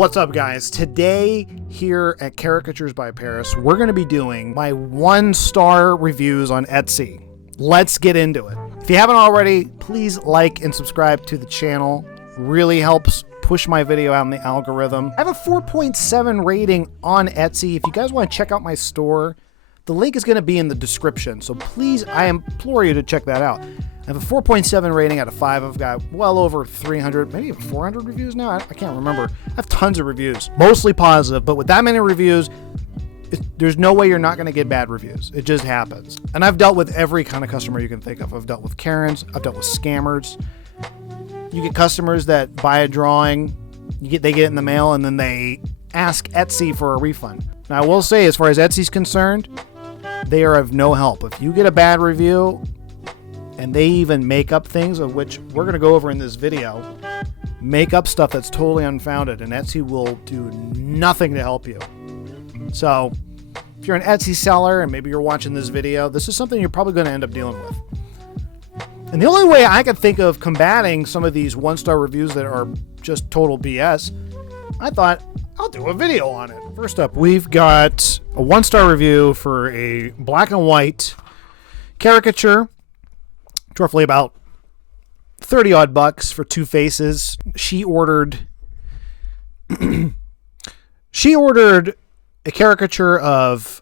What's up, guys? Today here at Caricatures by Paris, we're going to be doing my 1-star reviews on Etsy. Let's get into it. If you haven't already, please like and subscribe to the channel. Really helps push my video out in the algorithm. I have a 4.7 rating on Etsy. If you guys want to check out my store, the link is going to be in the description. So please, I implore you to check that out. I have a 4.7 rating out of 5. I've got well over 300, maybe even 400 reviews now. I can't remember. I have tons of reviews, mostly positive, but with that many reviews, there's no way you're not going to get bad reviews. It just happens. And I've dealt with every kind of customer you can think of. I've dealt with Karens. I've dealt with scammers. You get customers that buy a drawing, they get it in the mail, and then they ask Etsy for a refund. Now, I will say, as far as Etsy's concerned, they are of no help. If you get a bad review, and they even make up things, of which we're going to go over in this video, make up stuff that's totally unfounded, and Etsy will do nothing to help you. So if you're an Etsy seller and maybe you're watching this video, this is something you're probably going to end up dealing with. And the only way I could think of combating some of these 1-star reviews that are just total BS, I thought I'll do a video on it. First up, we've got a 1-star review for a black and white caricature. It's roughly about 30 odd bucks for 2 faces. She ordered a caricature of,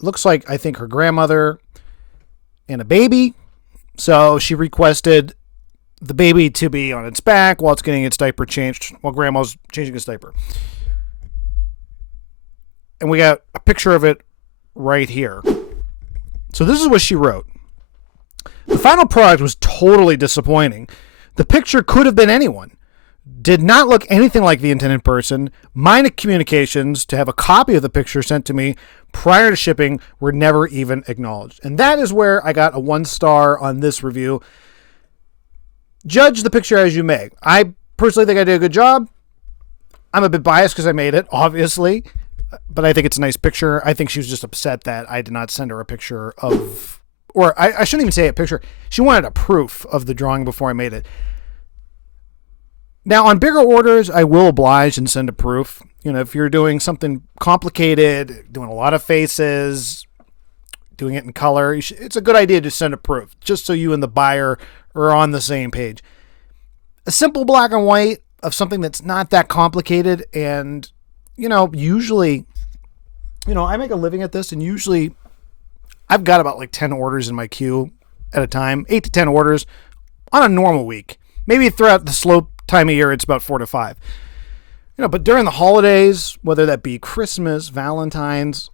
looks like, I think, her grandmother and a baby. So she requested the baby to be on its back while it's getting its diaper changed, while grandma's changing its diaper. And we got a picture of it right here. So this is what she wrote. The final product was totally disappointing. The picture could have been anyone. Did not look anything like the intended person. My communications to have a copy of the picture sent to me prior to shipping were never even acknowledged. And that is where I got a 1-star on this review. Judge the picture as you may. I personally think I did a good job. I'm a bit biased because I made it, obviously. But I think it's a nice picture. I think she was just upset that I did not send her a picture of... Or I shouldn't even say a picture. She wanted a proof of the drawing before I made it. Now, on bigger orders, I will oblige and send a proof. You know, if you're doing something complicated, doing a lot of faces, doing it in color, it's a good idea to send a proof, just so you and the buyer are on the same page. A simple black and white of something that's not that complicated, and, you know, usually, you know, I make a living at this, and usually I've got about like 10 orders in my queue at a time, 8 to 10 orders on a normal week. Maybe throughout the slow time of year, it's about 4 to 5. You know, but during the holidays, whether that be Christmas, Valentine's,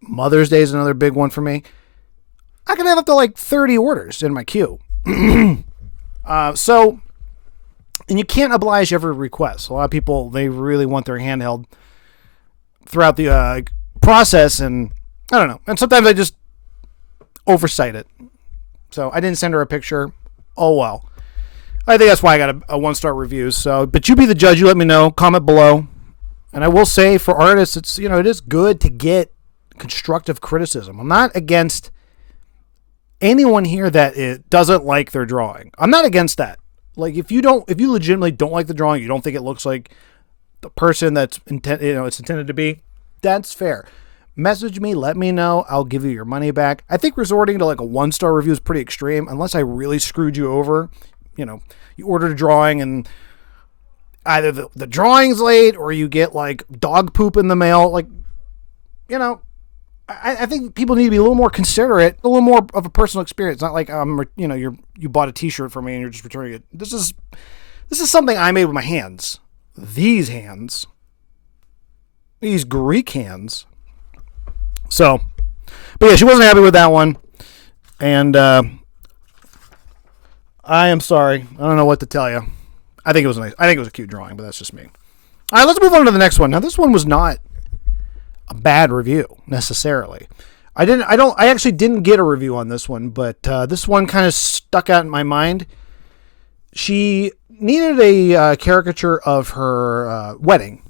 Mother's Day is another big one for me, I can have up to like 30 orders in my queue. And you can't oblige every request. A lot of people, they really want their handheld throughout the process, and I don't know. And sometimes I just oversight it. So I didn't send her a picture. Oh, well. I think that's why I got a 1-star review. So, but you be the judge. You let me know. Comment below. And I will say, for artists, it's, you know, it is good to get constructive criticism. I'm not against anyone here that it doesn't like their drawing. I'm not against that. Like, if you legitimately don't like the drawing, you don't think it looks like the person it's intended to be, that's fair. Message me, let me know. I'll give you your money back. I think resorting to like a 1-star review is pretty extreme, unless I really screwed you over. You know, you ordered a drawing and either the drawing's late or you get like dog poop in the mail. Like, you know, I think people need to be a little more considerate, a little more of a personal experience. Not like, you bought a t-shirt from me and you're just returning it. This is something I made with my hands. These hands. These Greek hands. So, but yeah, she wasn't happy with that one. And I am sorry. I don't know what to tell you. I think it was nice. I think it was a cute drawing, but that's just me. All right, let's move on to the next one. Now, this one was not a bad review necessarily. I actually didn't get a review on this one, but this one kind of stuck out in my mind. She needed a caricature of her wedding.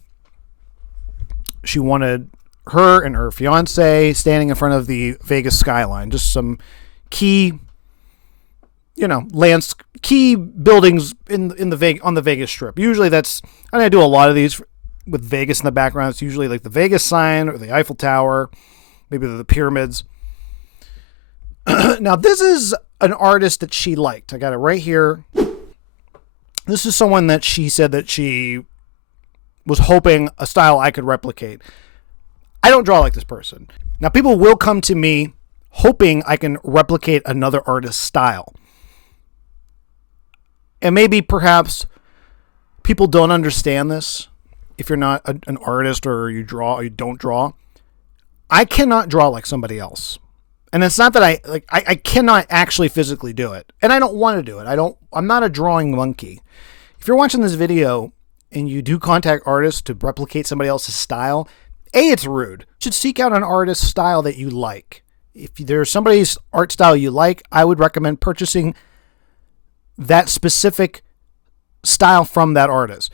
She wanted her and her fiance standing in front of the Vegas skyline. Just some key, key buildings on the Vegas Strip. Usually that's, and I do a lot of these with Vegas in the background. It's usually like the Vegas sign or the Eiffel Tower, maybe the pyramids. Now, this is an artist that she liked. I got it right here. This is someone that she said that she was hoping a style I could replicate. I don't draw like this person. Now, people will come to me hoping I can replicate another artist's style. And maybe perhaps people don't understand this. If you're not an artist or you draw or you don't draw, I cannot draw like somebody else. And it's not that I cannot actually physically do it. And I don't want to do it. I'm not a drawing monkey. If you're watching this video and you do contact artists to replicate somebody else's style, it's rude. You should seek out an artist's style that you like. If there's somebody's art style you like, I would recommend purchasing that specific style from that artist.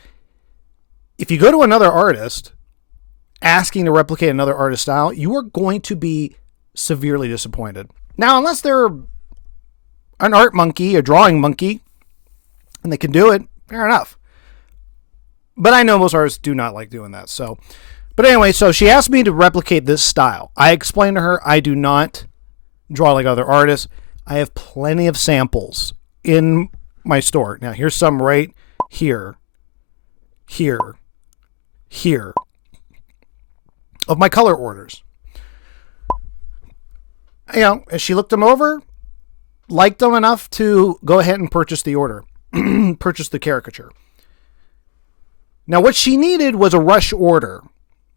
If you go to another artist asking to replicate another artist's style, you are going to be severely disappointed. Now, unless they're an art monkey, a drawing monkey, and they can do it, fair enough. But I know most artists do not like doing that. But anyway, so she asked me to replicate this style. I explained to her I do not draw like other artists. I have plenty of samples in my store. Now, here's some right here, here, here of my color orders. You know, and she looked them over, liked them enough to go ahead and purchase the order, purchase the caricature. Now, what she needed was a rush order.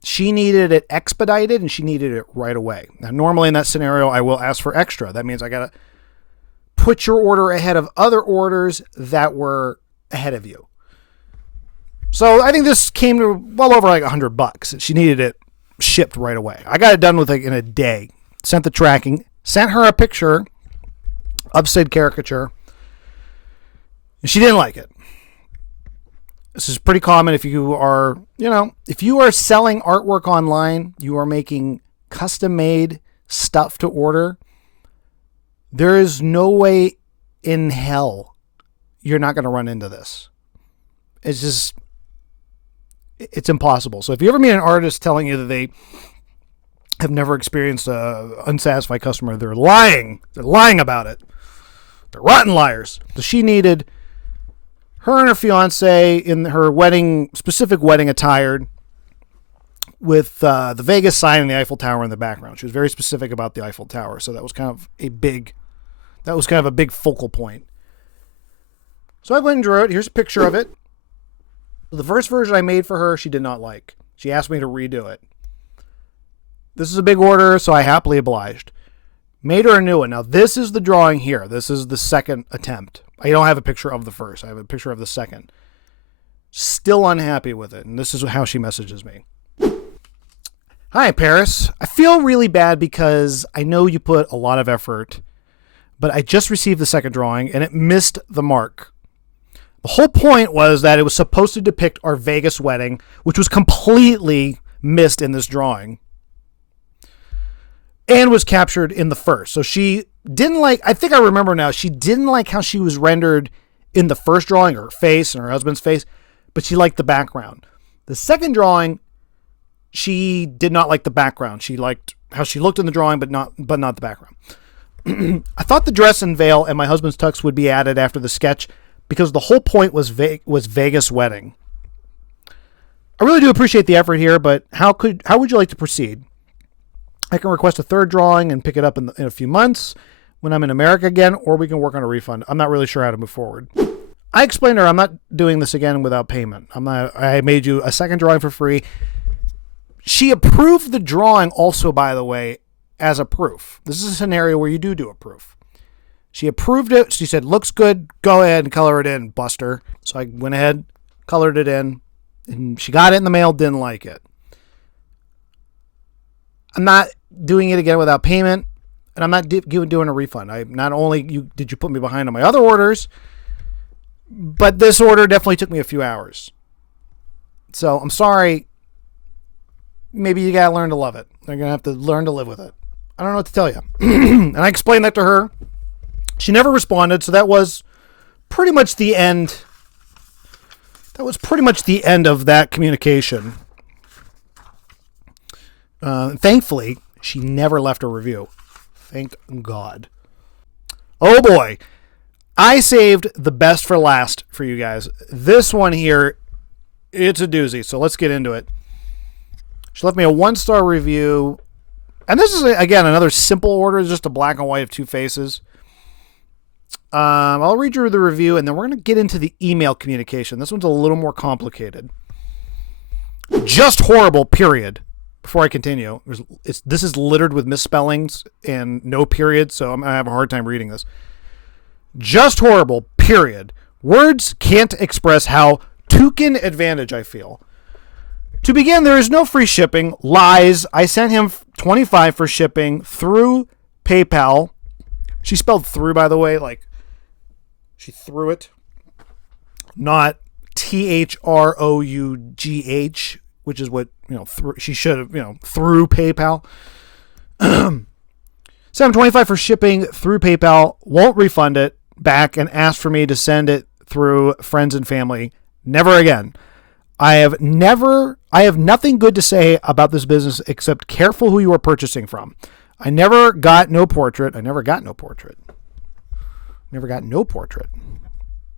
She needed it expedited and she needed it right away. Now, normally in that scenario, I will ask for extra. That means I got to put your order ahead of other orders that were ahead of you. So I think this came to well over like $100. She needed it shipped right away. I got it done with in a day. Sent the tracking, sent her a picture of said caricature. And she didn't like it. This is pretty common if you are, if you are selling artwork online, you are making custom made stuff to order. There is no way in hell you're not going to run into this. It's impossible. So if you ever meet an artist telling you that they have never experienced an unsatisfied customer, they're lying. They're lying about it. They're rotten liars. So she needed her and her fiance in her specific wedding attire with the Vegas sign and the Eiffel Tower in the background. She was very specific about the Eiffel Tower, so that was kind of a big focal point. So I went and drew it. Here's a picture of it. The first version I made for her, she did not like. She asked me to redo it. This is a big order, so I happily obliged. Made her a new one. Now, this is the drawing here. This is the second attempt. I don't have a picture of the first. I have a picture of the second. Still unhappy with it, and this is how she messages me. Hi, Paris. I feel really bad because I know you put a lot of effort, but I just received the second drawing, and it missed the mark. The whole point was that it was supposed to depict our Vegas wedding, which was completely missed in this drawing. And was captured in the first. So she didn't like, I think I remember now, she didn't like how she was rendered in the first drawing, her face and her husband's face, but she liked the background. The second drawing, she did not like the background. She liked how she looked in the drawing, but not the background. I thought the dress and veil and my husband's tux would be added after the sketch because the whole point was Vegas wedding. I really do appreciate the effort here, but how would you like to proceed? I can request a third drawing and pick it up in a few months when I'm in America again, or we can work on a refund. I'm not really sure how to move forward. I explained to her I'm not doing this again without payment. I made you a second drawing for free. She approved the drawing also, by the way, as a proof. This is a scenario where you do a proof. She approved it. She said, looks good. Go ahead and color it in, Buster. So I went ahead, colored it in, and she got it in the mail, didn't like it. I'm not doing it again without payment, and I'm not doing a refund. Not only did you put me behind on my other orders, but this order definitely took me a few hours. So I'm sorry. Maybe you got to learn to love it. You're going to have to learn to live with it. I don't know what to tell you. And I explained that to her. She never responded, so that was pretty much the end. That was pretty much the end of that communication. Thankfully, she never left a review. Thank God. Oh boy. I saved the best for last for you guys. This one here, it's a doozy. So let's get into it. She left me a 1-star review. And this is, again, another simple order. It's just a black and white of 2 faces. I'll read you the review, and then we're going to get into the email communication. This one's a little more complicated. Just horrible, period. Before I continue, this is littered with misspellings and no period, so I'm going to have a hard time reading this. Just horrible, period. Words can't express how toucan advantage I feel. To begin, there is no free shipping. Lies. I sent him $25 for shipping through PayPal. She spelled through, by the way, like she threw it. Not THROUGH, which is what, she should have, through PayPal. Sent him $25 for shipping through PayPal. Won't refund it back and asked for me to send it through friends and family. Never again. I have nothing good to say about this business except careful who you are purchasing from. I never got no portrait.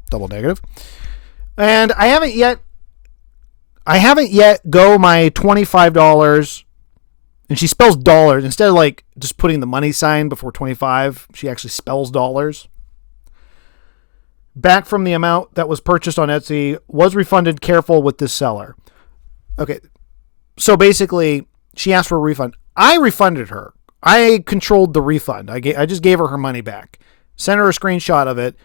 Double negative. And I haven't yet go my $25. And she spells dollars. Instead of like just putting the money sign before 25, she actually spells dollars. Back from the amount that was purchased on Etsy, was refunded, careful with this seller. Okay, so basically, she asked for a refund. I refunded her. I controlled the refund. I just gave her money back. Sent her a screenshot of it.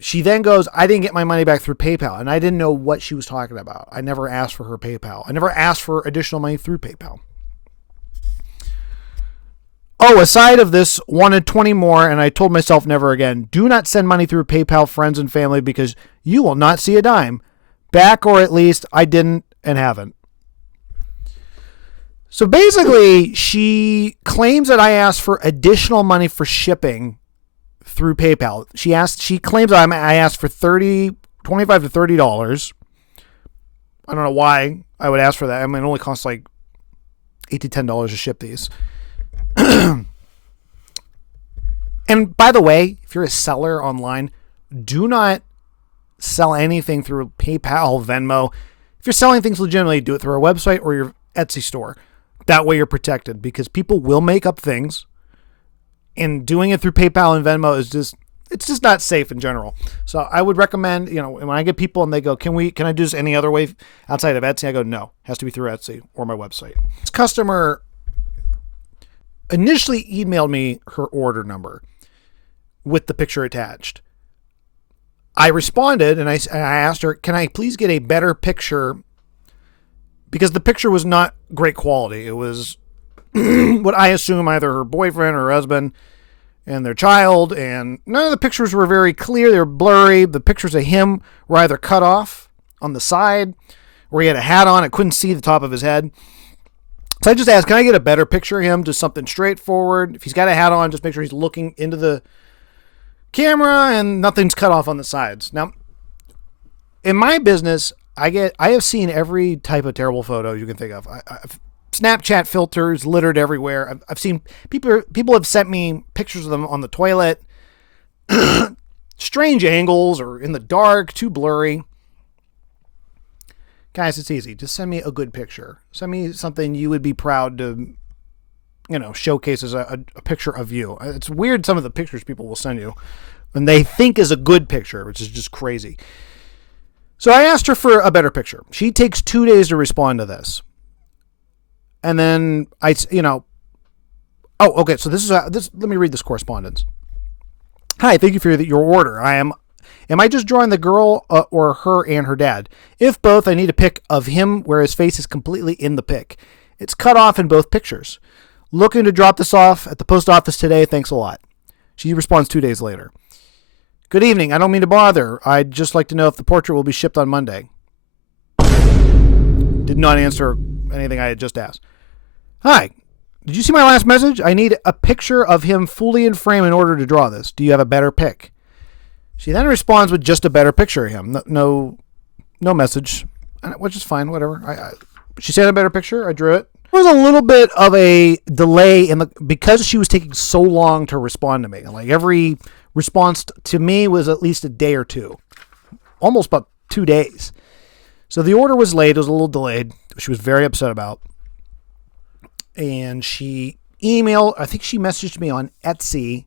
She then goes, I didn't get my money back through PayPal, and I didn't know what she was talking about. I never asked for her PayPal. I never asked for additional money through PayPal. Oh, aside of this, wanted 20 more, and I told myself never again. Do not send money through PayPal, friends, and family because you will not see a dime. Back, or at least I didn't and haven't. So basically, she claims that I asked for additional money for shipping through PayPal. She claims I asked for $25 to $30. I don't know why I would ask for that. I mean, it only costs like $8 to $10 to ship these. And by the way, if you're a seller online, do not sell anything through PayPal, Venmo. If you're selling things legitimately, do it through our website or your Etsy store. That way you're protected because people will make up things, and doing it through PayPal and Venmo is it's just not safe in general. So I would recommend, when I get people and they go, can I do this any other way outside of Etsy? I go, no, it has to be through Etsy or my website. This customer initially emailed me her order number with the picture attached. I responded and I asked her, can I please get a better picture? Because the picture was not great quality. It was what I assume either her boyfriend or her husband and their child, and none of the pictures were very clear. They were blurry. The pictures of him were either cut off on the side or he had a hat on. I couldn't see the top of his head. So I just asked, can I get a better picture of him? Just something straightforward. If he's got a hat on, just make sure he's looking into the camera and nothing's cut off on the sides. Now, in my business, I have seen every type of terrible photo you can think of. I've Snapchat filters littered everywhere. I've seen people have sent me pictures of them on the toilet, strange angles or in the dark, too blurry. Guys, it's easy. Just send me a good picture. Send me something you would be proud to, showcase as a picture of you. It's weird some of the pictures people will send you and they think is a good picture, which is just crazy. So I asked her for a better picture. She takes 2 days to respond to this. And then okay. So let me read this correspondence. Hi, thank you for your order. Am I just drawing the girl or her and her dad? If both, I need a pic of him where his face is completely in the pic. It's cut off in both pictures. Looking to drop this off at the post office today. Thanks a lot. She responds 2 days later. Good evening. I don't mean to bother. I'd just like to know if the portrait will be shipped on Monday. Did not answer anything I had just asked. Hi. Did you see my last message? I need a picture of him fully in frame in order to draw this. Do you have a better pic? She then responds with just a better picture of him. No message, which is fine, whatever. She sent a better picture. I drew it. There was a little bit of a delay because she was taking so long to respond to me. Like every response to me was at least a day or two, almost about 2 days. So the order was late. It was a little delayed. She was very upset about. And she I think she messaged me on Etsy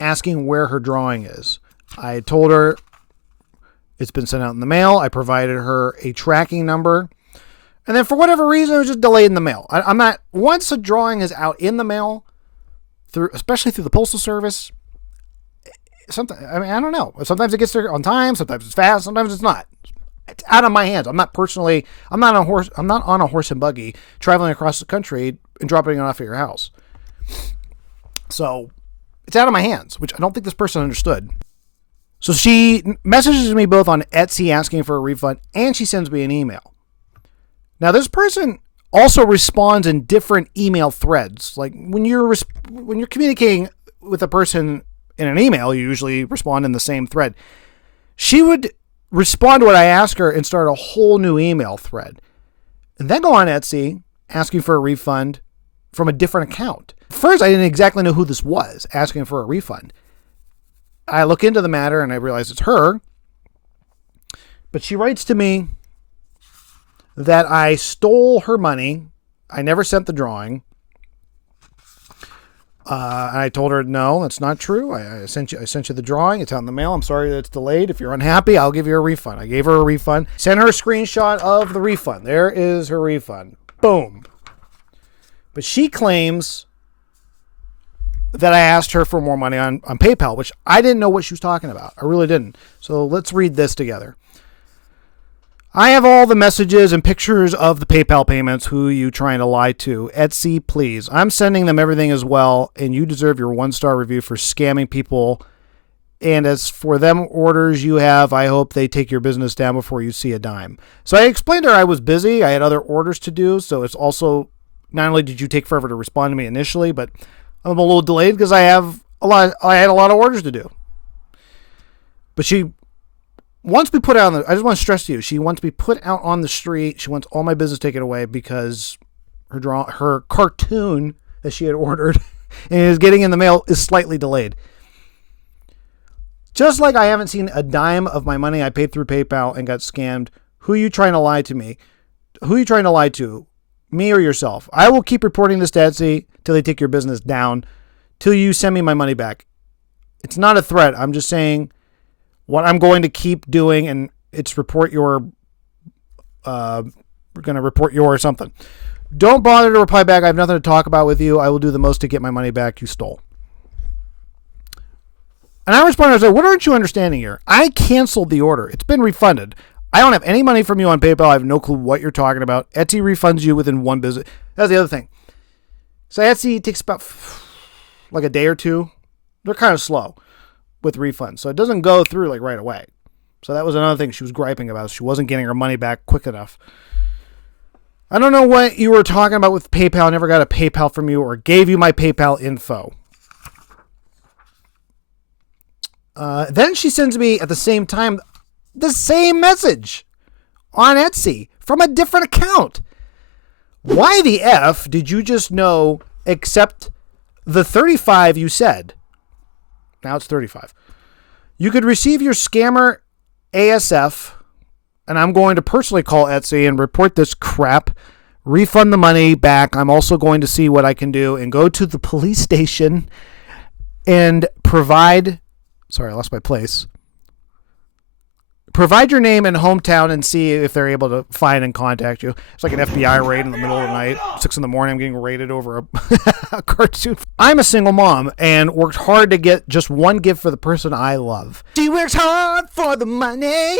asking where her drawing is. I told her it's been sent out in the mail. I provided her a tracking number. And then for whatever reason, it was just delayed in the mail. I'm not, once a drawing is out in the mail, especially through the Postal Service, I don't know. Sometimes it gets there on time. Sometimes it's fast. Sometimes it's not. It's out of my hands. I'm not on a horse and buggy traveling across the country and dropping it off at your house. So it's out of my hands, which I don't think this person understood. So she messages me both on Etsy asking for a refund, and she sends me an email. Now, this person also responds in different email threads. Like when you're communicating with a person in an email, you usually respond in the same thread. She would respond to what I asked her and start a whole new email thread, and then go on Etsy asking for a refund from a different account. First, I didn't exactly know who this was asking for a refund. I look into the matter and I realize it's her, but she writes to me that I stole her money. I never sent the drawing. And I told her, no, that's not true. I sent you the drawing. It's out in the mail. I'm sorry that it's delayed. If you're unhappy, I'll give you a refund. I gave her a refund. Sent her a screenshot of the refund. There is her refund. Boom. But she claims that I asked her for more money on PayPal, which I didn't know what she was talking about. I really didn't. So let's read this together. I have all the messages and pictures of the PayPal payments. Who are you trying to lie to? Etsy, please. I'm sending them everything as well, and you deserve your 1-star review for scamming people. And as for them orders you have, I hope they take your business down before you see a dime. So I explained to her I was busy. I had other orders to do. So it's also, not only did you take forever to respond to me initially, but I'm a little delayed because I had a lot of orders to do. But she wants me put out I just want to stress to you, she wants me put out on the street. She wants all my business taken away because her cartoon that she had ordered and is getting in the mail is slightly delayed. Just like I haven't seen a dime of my money I paid through PayPal and got scammed. Who are you trying to lie to me? Who are you trying to lie to? Me or yourself? I will keep reporting this to Etsy till they take your business down, till you send me my money back. It's not a threat. I'm just saying what I'm going to keep doing, and it's we're going to report your or something. Don't bother to reply back. I have nothing to talk about with you. I will do the most to get my money back you stole. And I responded, I said, what aren't you understanding here? I canceled the order. It's been refunded. I don't have any money from you on PayPal. I have no clue what you're talking about. Etsy refunds you within one business. That's the other thing. So Etsy takes about like a day or two. They're kind of slow with refunds. So it doesn't go through like right away. So that was another thing she was griping about. She wasn't getting her money back quick enough. I don't know what you were talking about with PayPal. I never got a PayPal from you or gave you my PayPal info. Then she sends me at the same time the same message on Etsy from a different account. Why the F did you just know except the 35 you said? Now it's 35. You could receive your scammer ASF, and I'm going to personally call Etsy and report this crap, refund the money back. I'm also going to see what I can do and go to the police station and provide... Sorry, I lost my place. Provide your name and hometown and see if they're able to find and contact you. It's like an FBI raid in the middle of the night. 6 a.m, I'm getting raided over a cartoon. I'm a single mom and worked hard to get just one gift for the person I love. She works hard for the money.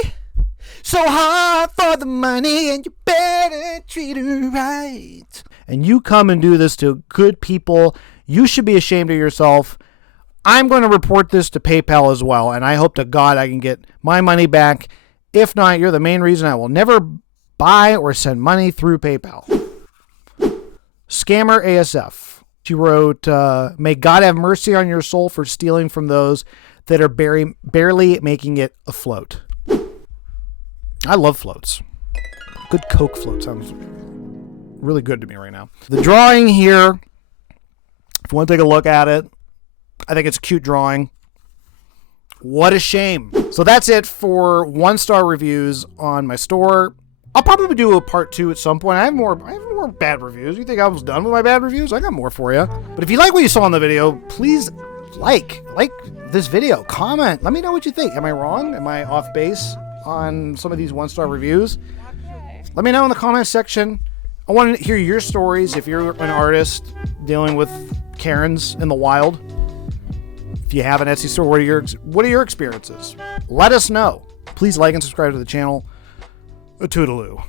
So hard for the money, and you better treat her right. And you come and do this to good people. You should be ashamed of yourself. I'm going to report this to PayPal as well, and I hope to God I can get my money back. If not, you're the main reason I will never buy or send money through PayPal. Scammer ASF. She wrote, may God have mercy on your soul for stealing from those that are barely making it afloat. I love floats. Good Coke float sounds really good to me right now. The drawing here, if you want to take a look at it, I think it's a cute drawing. What a shame. So that's it for 1-star reviews on my store. I'll probably do a part 2 at some point. I have more bad reviews. You think I was done with my bad reviews? I got more for you. But if you like what you saw in the video, please like this video. Comment. Let me know what you think. Am I wrong? Am I off base on some of these 1-star reviews? Let me know in the comments section. I want to hear your stories if you're an artist dealing with Karens in the wild. If you have an Etsy store, what are your experiences? Let us know. Please like and subscribe to the channel. A toodaloo.